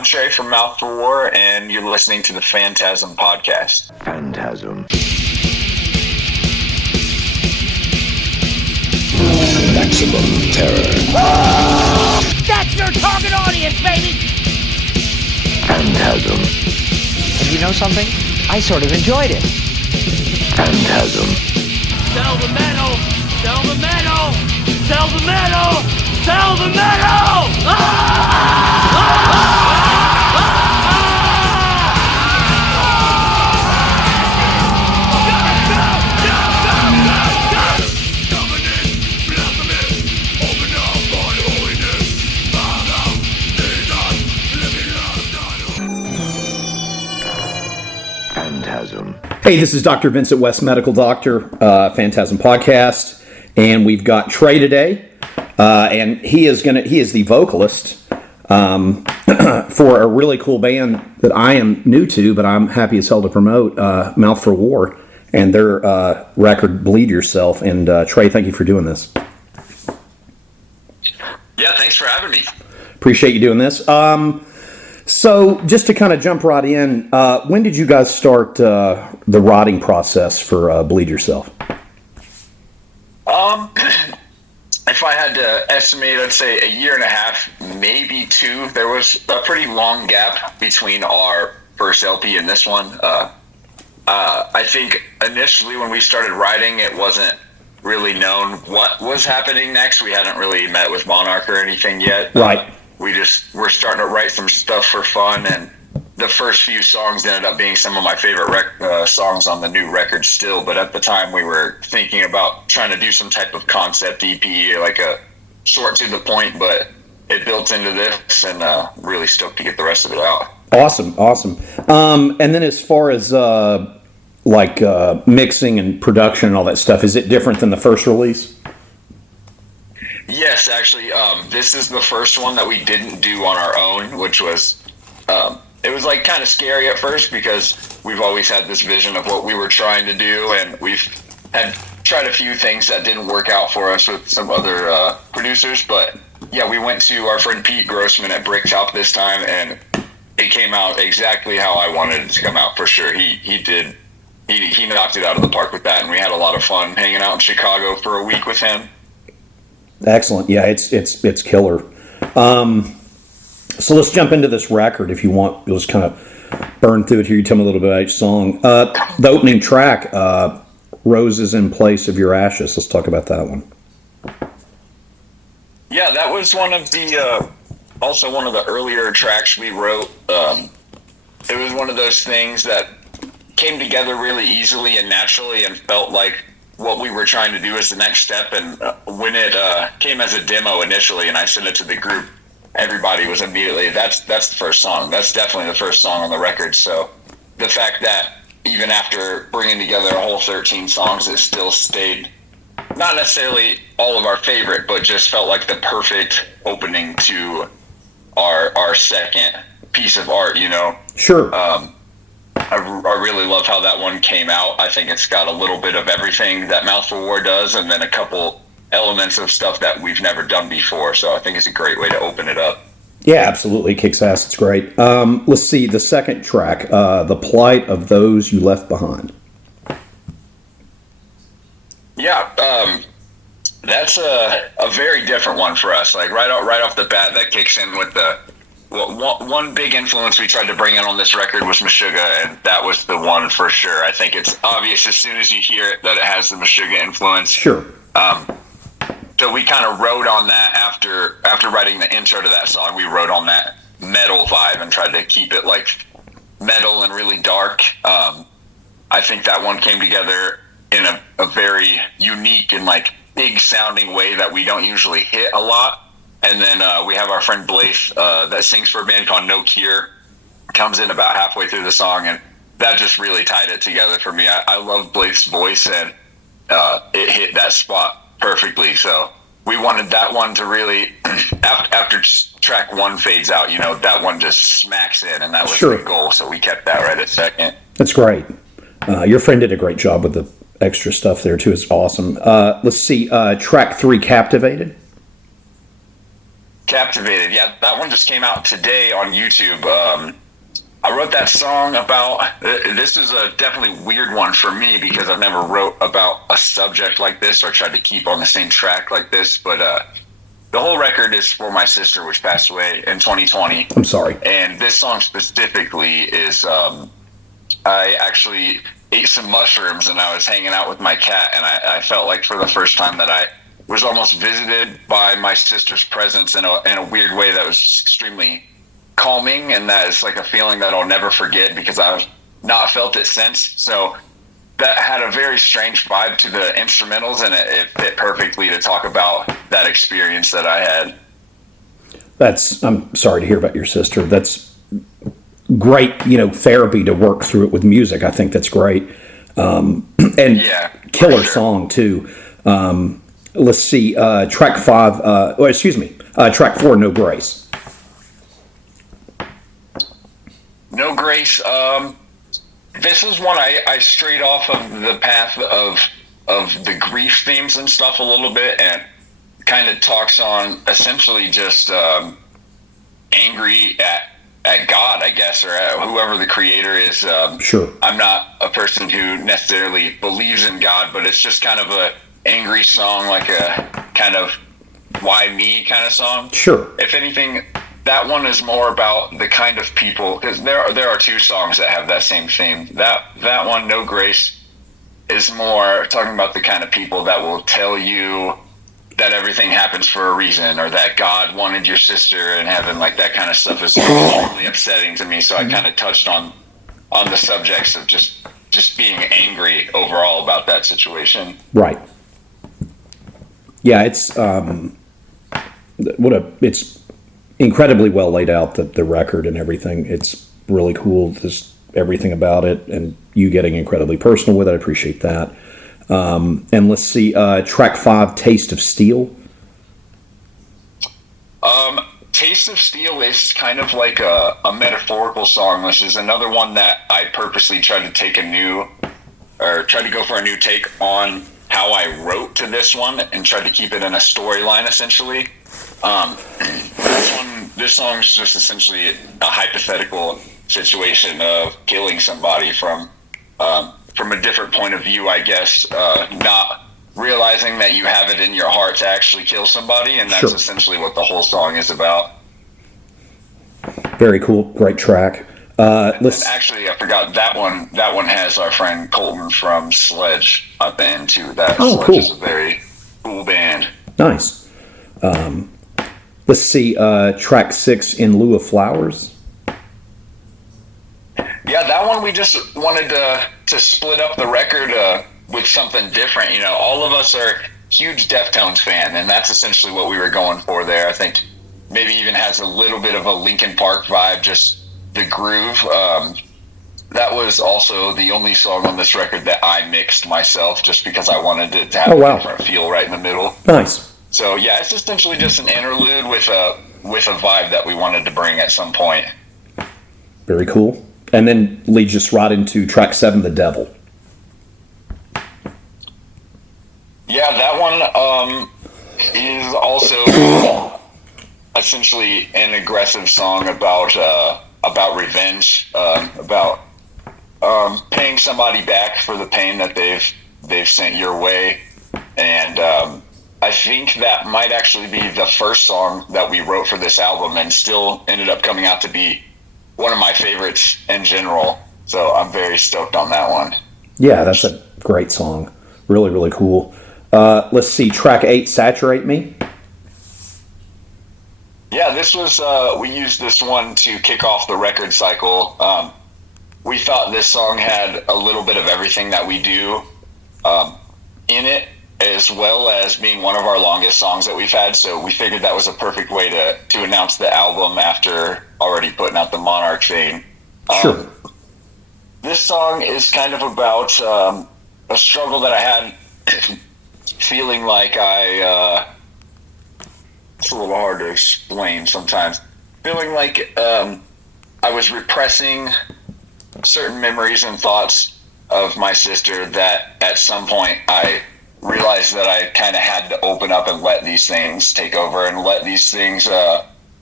I'm Trae from Mouth for War, and you're listening to the FANTASM Podcast. Phantasm. Maximum terror. That's your target audience, baby! Phantasm. And you know something? I sort of enjoyed it. Phantasm. Sell the metal! Sell the metal! Sell the metal! Sell the metal! Phantasm. Hey, this is Dr. Vincent West, Medical Doctor, FANTASM Podcast, and we've got Trae today, and he is the vocalist for a really cool band that I am new to, but I'm happy as hell to promote, Mouth for War, and their record Bleed Yourself. And Trae, thank you for doing this. Yeah, thanks for having me. Appreciate you doing this. So just to kind of jump right in, when did you guys start the writing process for Bleed Yourself? If I had to estimate, I'd say a year and a half, maybe two. There was a pretty long gap between our first LP and this one. I think initially when we started writing, it wasn't really known what was happening next. We hadn't really met with Monarch or anything yet. Right. We're starting to write some stuff for fun, and the first few songs ended up being some of my favorite songs on the new record still. But at the time, we were thinking about trying to do some type of concept EP, like a short to the point, but it built into this, and really stoked to get the rest of it out. Awesome. And then as far as mixing and production and all that stuff, is it different than the first release? Yes, actually, this is the first one that we didn't do on our own, which was, it was like kind of scary at first because we've always had this vision of what we were trying to do, and we've had tried a few things that didn't work out for us with some other producers. But yeah, we went to our friend Pete Grossman at Bricktop this time, and it came out exactly how I wanted it to come out for sure. He knocked it out of the park with that, and we had a lot of fun hanging out in Chicago for a week with him. Excellent. Yeah, it's killer. So let's jump into this record if you want. We'll just kind of burn through it here. You tell me a little bit about each song. The opening track, Roses in Place of Your Ashes. Let's talk about that one. Yeah, that was one of the earlier tracks we wrote. It was one of those things that came together really easily and naturally and felt like what we were trying to do as the next step. And when it came as a demo initially and I sent it to the group, everybody was immediately, that's the first song. That's definitely the first song on the record. So the fact that even after bringing together a whole 13 songs, it still stayed not necessarily all of our favorite, but just felt like the perfect opening to our second piece of art, you know? Sure. I really love how that one came out. I think it's got a little bit of everything that Mouth for War does, and then a couple elements of stuff that we've never done before. So I think it's a great way to open it up. Yeah, absolutely. Kicks ass. It's great. Let's see. The second track, The Plight of Those You Left Behind. Yeah, that's a very different one for us. Like right off the bat, that kicks in with one big influence we tried to bring in on this record was Meshuggah, and that was the one for sure. I think it's obvious as soon as you hear it that it has the Meshuggah influence. Sure. So we kind of wrote on that after writing the intro to that song. We wrote on that metal vibe and tried to keep it like metal and really dark. I think that one came together in a very unique and like big sounding way that we don't usually hit a lot. And then we have our friend Blaze that sings for a band called No Cure, comes in about halfway through the song, and that just really tied it together for me. I love Blaze's voice, and it hit that spot perfectly. So we wanted that one to really, after track one fades out, you know, that one just smacks in, and that was the goal. So we kept that right at second. That's great. Your friend did a great job with the extra stuff there, too. It's awesome. Let's see. Track 3, Captivated. Captivated. Yeah, that one just came out today on YouTube. I wrote that song about, this is a definitely weird one for me because I've never wrote about a subject like this or tried to keep on the same track like this, but the whole record is for my sister, which passed away in 2020. I'm sorry. And this song specifically is, I actually ate some mushrooms and I was hanging out with my cat, and I felt like for the first time that I was almost visited by my sister's presence in a weird way that was extremely calming, and that is like a feeling that I'll never forget because I've not felt it since. So that had a very strange vibe to the instrumentals, and it fit perfectly to talk about that experience that I had. I'm sorry to hear about your sister. That's great, therapy to work through it with music. I think that's great. And Yeah, killer sure. song too. Let's see, track 5, track 4, No Grace. No Grace. This is one I strayed off of the path of the grief themes and stuff a little bit, and kind of talks on essentially just angry at God, I guess, or at whoever the creator is. Sure. I'm not a person who necessarily believes in God, but it's just kind of a angry song, like a kind of why me kind of song. Sure. If anything, that one is more about the kind of people, because there are two songs that have that same theme. That one, No Grace, is more talking about the kind of people that will tell you that everything happens for a reason, or that God wanted your sister in heaven. Like that kind of stuff is extremely upsetting to me. So I kind of touched on the subjects of just being angry overall about that situation. Right. Yeah, it's it's incredibly well laid out, the record and everything. It's really cool, just everything about it, and you getting incredibly personal with it. I appreciate that. And let's see, track 5, Taste of Steel. Taste of Steel is kind of like a metaphorical song, which is another one that I purposely tried to take tried to go for a new take on how I wrote to this one and tried to keep it in a storyline, essentially. This song is just essentially a hypothetical situation of killing somebody from a different point of view, I guess, not realizing that you have it in your heart to actually kill somebody, and that's Sure. essentially what the whole song is about. Very cool, great track. Actually, I forgot that one. That one has our friend Colton from Sledge up in too. That Sledge cool. is a very cool band. Nice. Let's see, track 6, In Lieu of Flowers. Yeah, that one we just wanted to split up the record with something different. All of us are huge Deftones fan, and that's essentially what we were going for there. I think maybe even has a little bit of a Linkin Park vibe, just the groove. That was also the only song on this record that I mixed myself, just because I wanted it to have a different feel right in the middle. Nice. So yeah, it's essentially just an interlude with a vibe that we wanted to bring at some point. Very cool. And then leads us right into track 7, The Devil. Yeah, that one is also essentially an aggressive song about revenge, about paying somebody back for the pain that they've sent your way, and I think that might actually be the first song that we wrote for this album, and still ended up coming out to be one of my favorites in general. So I'm very stoked on that one. Yeah, that's a great song. Really, really cool. Let's see, track 8, Saturate Me. Yeah, this was, we used this one to kick off the record cycle. We thought this song had a little bit of everything that we do in it, as well as being one of our longest songs that we've had. So we figured that was a perfect way to announce the album after already putting out the Monarch thing. Sure. This song is kind of about a struggle that I had feeling like it's a little hard to explain sometimes. Feeling like I was repressing certain memories and thoughts of my sister that at some point I realized that I kind of had to open up and let these things take over and let these things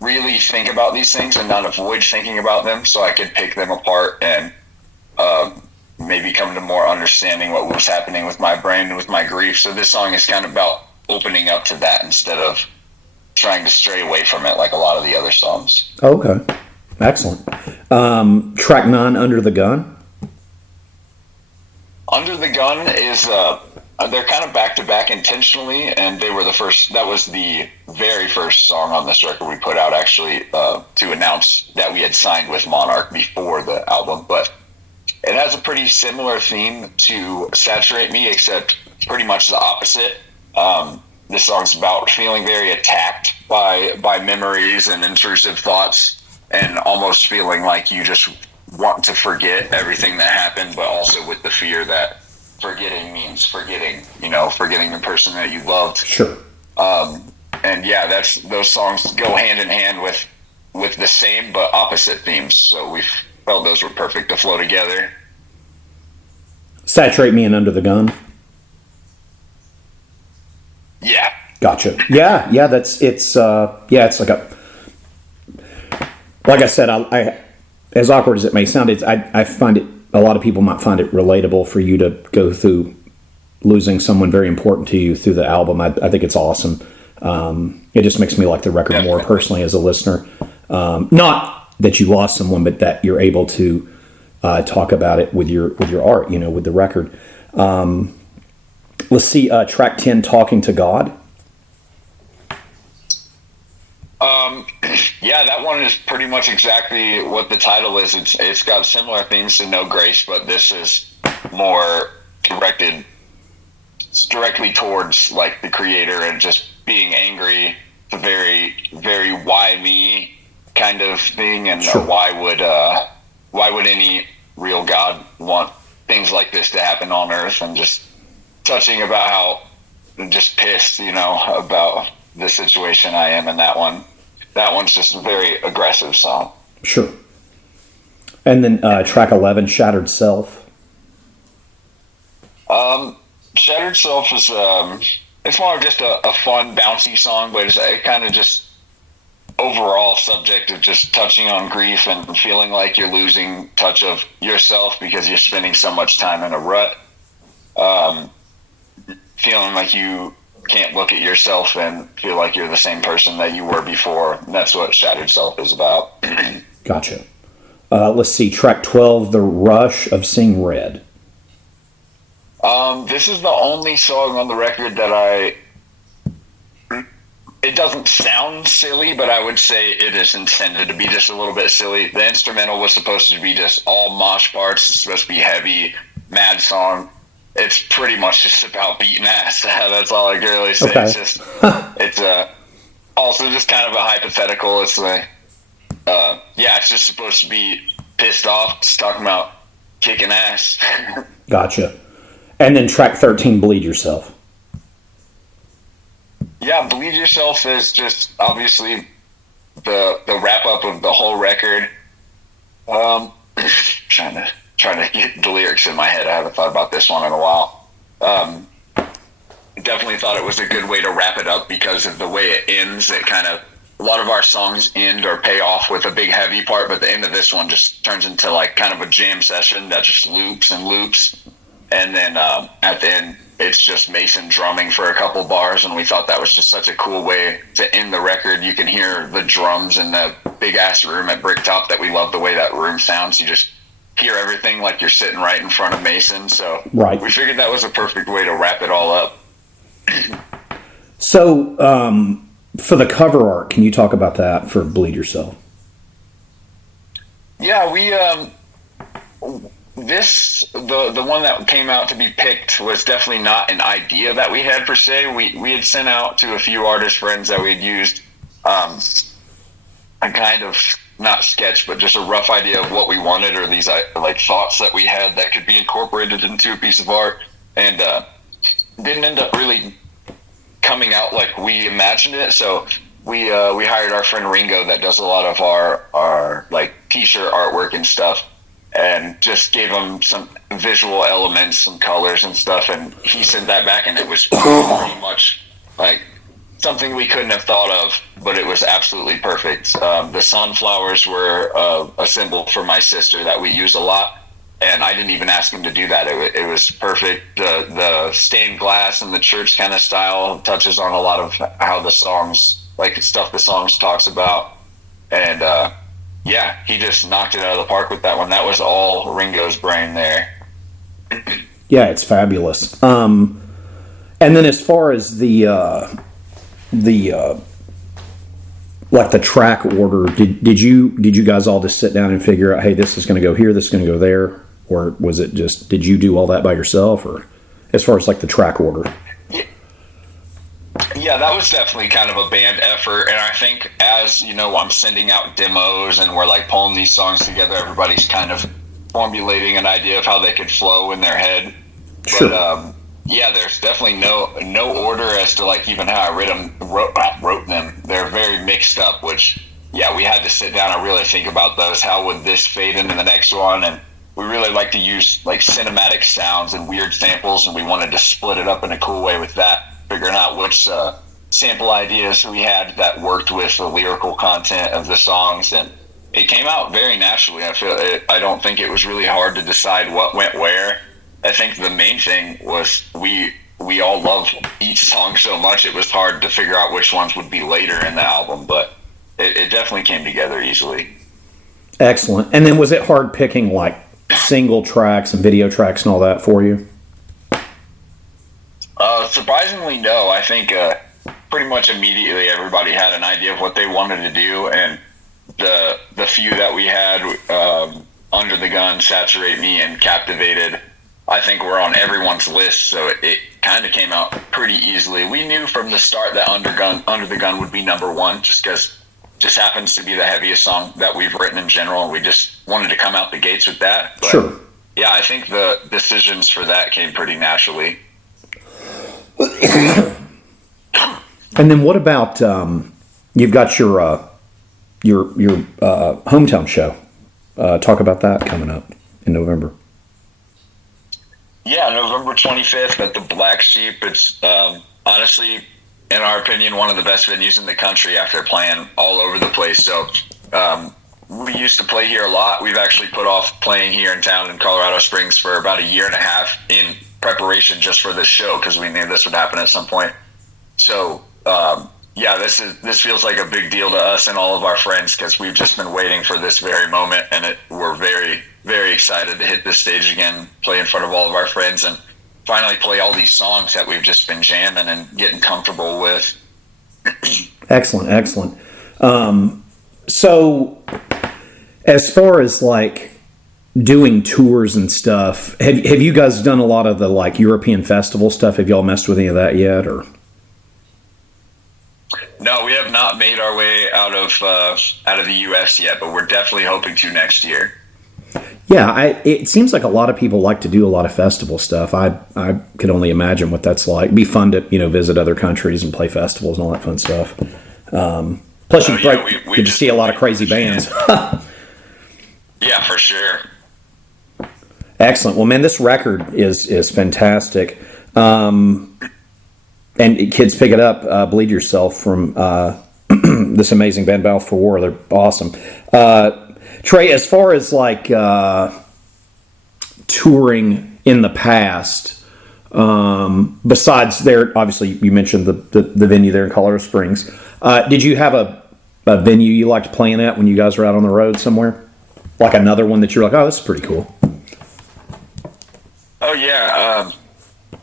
really think about these things and not avoid thinking about them, so I could pick them apart and maybe come to more understanding what was happening with my brain and with my grief. So this song is kind of about opening up to that instead of trying to stray away from it like a lot of the other songs. Okay. Excellent. Track 9, Under the Gun. Under the Gun is they're kind of back to back intentionally, and they were that was the very first song on this record we put out, actually, to announce that we had signed with Monarch before the album. But it has a pretty similar theme to Saturate Me, except pretty much the opposite. This song's about feeling very attacked by memories and intrusive thoughts, and almost feeling like you just want to forget everything that happened, but also with the fear that forgetting means forgetting the person that you loved. Sure. And yeah, those songs go hand in hand with the same but opposite themes. So we felt those were perfect to flow together. Saturate Me and Under the Gun. Yeah. Gotcha. Yeah. It's like I said, I as awkward as it may sound, I find it, a lot of people might find it relatable for you to go through losing someone very important to you through the album. I think it's awesome. It just makes me like the record more personally as a listener. Not that you lost someone, but that you're able to talk about it with your art, with the record. Let's see, track 10, Talking to God. Yeah, that one is pretty much exactly what the title is. It's got similar themes to No Grace, but this is more directly towards like the creator and just being angry. It's a very, very why me kind of thing, and sure. Why would any real God want things like this to happen on Earth? And just touching about how I'm just pissed, about the situation I am in that one. That one's just a very aggressive song. Sure. And then track 11, Shattered Self. Shattered Self is it's more of just a fun, bouncy song, but it's kind of just overall subject of just touching on grief and feeling like you're losing touch of yourself because you're spending so much time in a rut. Feeling like you can't look at yourself and feel like you're the same person that you were before. And that's what Shattered Self is about. Gotcha. Let's see, track 12, The Rush of Sing Red. This is the only song on the record that it doesn't sound silly, but I would say it is intended to be just a little bit silly. The instrumental was supposed to be just all mosh parts. It's supposed to be heavy, mad song. It's pretty much just about beating ass. That's all I can really say. Okay. It's also just kind of a hypothetical. It's like, it's just supposed to be pissed off. It's talking about kicking ass. Gotcha. And then track 13, Bleed Yourself. Yeah, Bleed Yourself is just obviously the wrap up of the whole record. Trying to get the lyrics in my head. I haven't thought about this one in a while. Definitely thought it was a good way to wrap it up because of the way it ends. It kind of, a lot of our songs end or pay off with a big heavy part, but the end of this one just turns into like kind of a jam session that just loops and loops. And then at the end, it's just Mason drumming for a couple bars, and we thought that was just such a cool way to end the record. You can hear the drums in the big-ass room at Bricktop that we love the way that room sounds. You just hear everything like you're sitting right in front of Mason. So right. We figured that was a perfect way to wrap it all up. So for the cover art, can you talk about that for Bleed Yourself? Yeah, we the one that came out to be picked was definitely not an idea that we had per se. We had sent out to a few artist friends that we'd used a kind of, not sketch, but just a rough idea of what we wanted, or these like thoughts that we had that could be incorporated into a piece of art, and didn't end up really coming out like we imagined it. So we hired our friend Ringo that does a lot of our like t-shirt artwork and stuff, and just gave him some visual elements, some colors and stuff, and he sent that back, and it was pretty much like something we couldn't have thought of, but it was absolutely perfect. The sunflowers were a symbol for my sister that we use a lot, and I didn't even ask him to do that. It was perfect. The stained glass and the church kind of style touches on a lot of how the songs, like stuff the songs talks about, and yeah, he just knocked it out of the park with that one. That was all Ringo's brain there. Yeah, it's fabulous. And then as far as the like the track order, did you guys all just sit down and figure out, hey, this is going to go here, this is going to go there, or was it just, did you do all that by yourself, or as far as like the track order? Yeah, that was definitely kind of a band effort, and I think as, you know, I'm sending out demos and we're like pulling these songs together, everybody's kind of formulating an idea of how they could flow in their head. Sure. But yeah, there's definitely no order as to like even how I wrote them. They're very mixed up, which, yeah, we had to sit down and really think about those. How would this fade into the next one? And we really like to use like cinematic sounds and weird samples, and we wanted to split it up in a cool way with that, figuring out which sample ideas we had that worked with the lyrical content of the songs, and it came out very naturally. I don't think it was really hard to decide what went where. I think the main thing was we all love each song so much, it was hard to figure out which ones would be later in the album, but it definitely came together easily. Excellent. And then was it hard picking like single tracks and video tracks and all that for you? Surprisingly, no. I think pretty much immediately everybody had an idea of what they wanted to do, and the few that we had, Under the Gun, Saturate Me, and Captivated, I think were on everyone's list, so it kind of came out pretty easily. We knew from the start that Under the Gun would be number one, just because it just happens to be the heaviest song that we've written in general, and we just wanted to come out the gates with that. But sure. Yeah, I think the decisions for that came pretty naturally. And then what about you've got your hometown show? Talk about that coming up in November. Yeah, November 25th at the Black Sheep. It's honestly, in our opinion, one of the best venues in the country after playing all over the place. So we used to play here a lot. We've actually put off playing here in town in Colorado Springs for about a year and a half in preparation just for this show, because we knew this would happen at some point. So yeah, this feels like a big deal to us and all of our friends, because we've just been waiting for this very moment, and we're very, very excited to hit this stage again, play in front of all of our friends, and finally play all these songs that we've just been jamming and getting comfortable with. Excellent. So as far as like doing tours and stuff, have you guys done a lot of the like European festival stuff? Have y'all messed with any of that yet, or? No, we have not made our way out of the U.S. yet, but we're definitely hoping to next year. Yeah, it seems like a lot of people like to do a lot of festival stuff. I could only imagine what that's like. It'd be fun to visit other countries and play festivals and all that fun stuff. Plus, you get to see a lot of crazy bands. Yeah, for sure. Excellent. Well, man, this record is fantastic. And kids, pick it up. Bleed Yourself from this amazing band, Battle for War. They're awesome. Trae, as far as like touring in the past, besides there, obviously you mentioned the venue there in Colorado Springs. Did you have a venue you liked playing at when you guys were out on the road somewhere? Like another one that you're like, oh, this is pretty cool. Oh yeah,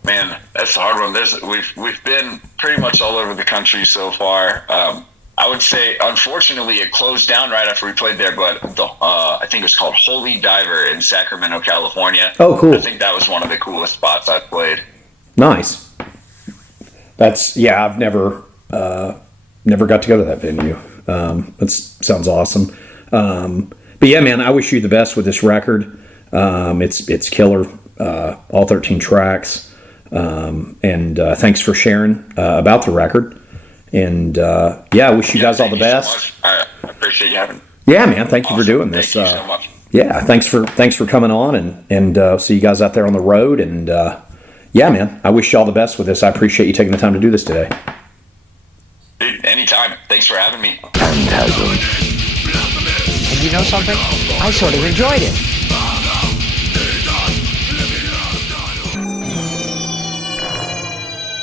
man, that's a hard one. We've been pretty much all over the country so far. I would say, unfortunately, it closed down right after we played there, but I think it was called Holy Diver in Sacramento, California. Oh, cool. I think that was one of the coolest spots I've played. Nice. I've never got to go to that venue. That sounds awesome. But yeah, man, I wish you the best with this record. It's killer. All 13 tracks. And thanks for sharing about the record. And I wish you guys all the best. So I appreciate you having me. Yeah, man, thank you for doing this. Thank you so much. Yeah, thanks for coming on, and see you guys out there on the road. And yeah, man, I wish you all the best with this. I appreciate you taking the time to do this today. Dude, anytime. Thanks for having me. Phantasm. And you know something? I sort of enjoyed it.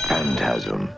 Phantasm.